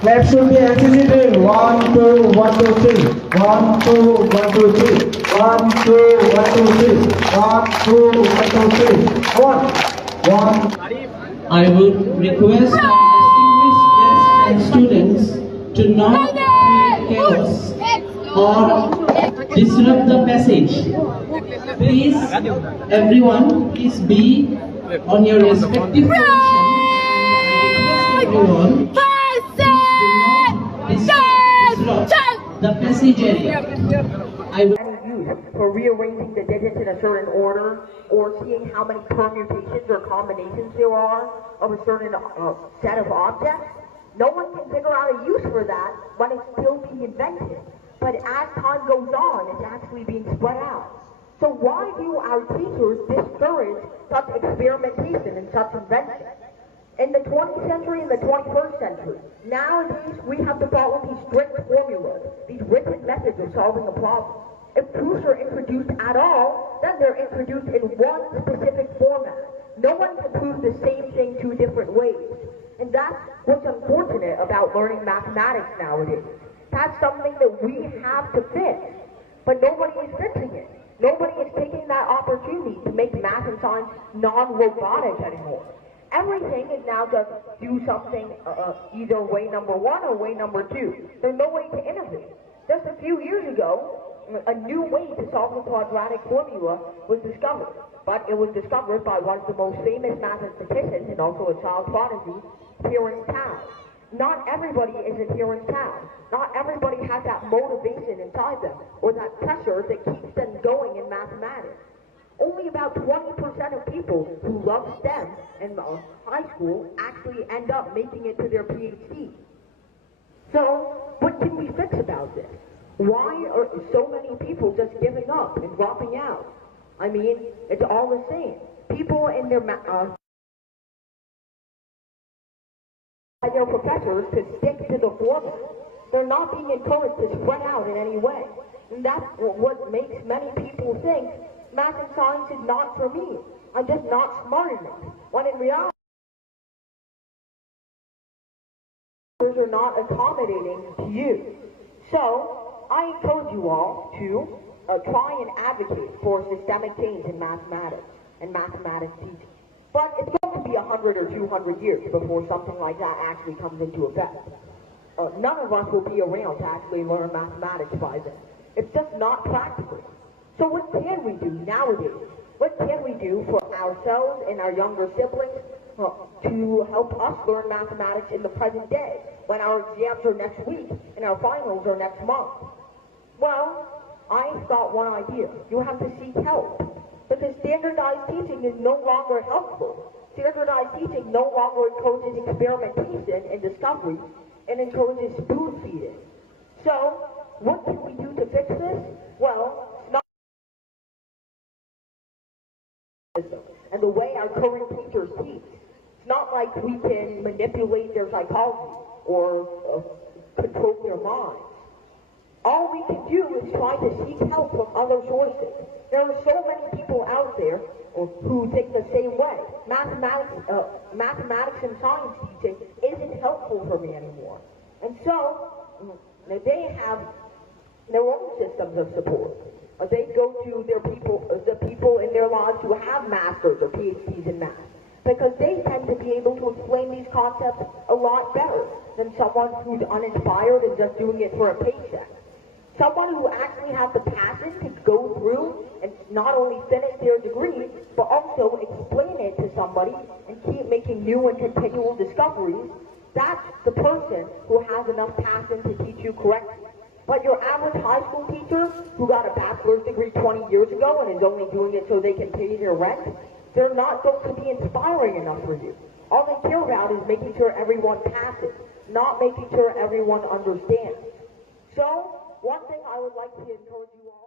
Clap should be anticipated. 1, 2, 1, 2, 3. 1, 2, 1, 2, 3. 1, 2, 1, 2, 3. 1, 2, 1, 2, 3. 1. I would request our distinguished guests and students to not create chaos or disrupt the passage. Please, everyone, please be on your respective position. I request everyone, please do not disrupt the passage area. I will for rearranging the digits in a certain order, or seeing how many permutations or combinations there are of a certain set of objects. No one can figure out a use for that when it's still being invented. But as time goes on, it's actually being spread out. So why do our teachers discourage such experimentation and such invention? In the 20th century and the 21st century, nowadays we have to follow these strict formulas, these written methods of solving a problem. If proofs are introduced at all, then they're introduced in one specific format. No one can prove the same thing two different ways. And that's what's unfortunate about learning mathematics nowadays. That's something that we have to fix, but nobody is fixing it. Nobody is taking that opportunity to make math and science non-robotic anymore. Everything is now just do something either way number one or way number two. There's no way to innovate. Just a few years ago, a new way to solve the quadratic formula was discovered. But it was discovered by one of the most famous mathematicians and also a child prodigy, Terence Tao. Not everybody is a Terence Tao. Not everybody has that motivation inside them or that pressure that keeps them going in mathematics. Only about 20% of people who love STEM in high school actually end up making it to their PhD. So, what can we fix about this? Why are so many people just giving up and dropping out? I mean, it's all the same. People in their professors to stick to the formula. They're not being encouraged to spread out in any way. And that's what makes many people think math and science is not for me. I'm just not smart enough. When in reality, are not accommodating to you. So, I encourage you all to try and advocate for systemic change in mathematics and mathematics teaching. But it's going to be 100 or 200 years before something like that actually comes into effect. None of us will be around to actually learn mathematics by then. It's just not practical. So what can we do nowadays? What can we do for ourselves and our younger siblings to help us learn mathematics in the present day, when our exams are next week and our finals are next month? Well, I've got one idea. You have to seek help. Because standardized teaching is no longer helpful. Standardized teaching no longer encourages experimentation and discovery, and encourages spoon feeding. So, what can we do to fix this? Well, it's not and the way our current teachers teach. It's not like we can manipulate their psychology or control their minds. All we can do is try to seek help from other sources. There are so many people out there who think the same way. Mathematics and science teaching isn't helpful for me anymore. And so, they have their own systems of support. They go to the people in their lives who have masters or PhDs in math, because they tend to be able to explain these concepts a lot better than someone who's uninspired and just doing it for a paycheck. Someone who actually has the passion to go through and not only finish their degree, but also explain it to somebody and keep making new and continual discoveries. That's the person who has enough passion to teach you correctly. But your average high school teacher who got a bachelor's degree 20 years ago and is only doing it so they can pay their rent, they're not going to be inspiring enough for you. All they care about is making sure everyone passes, not making sure everyone understands. So, one thing I would like to encourage you all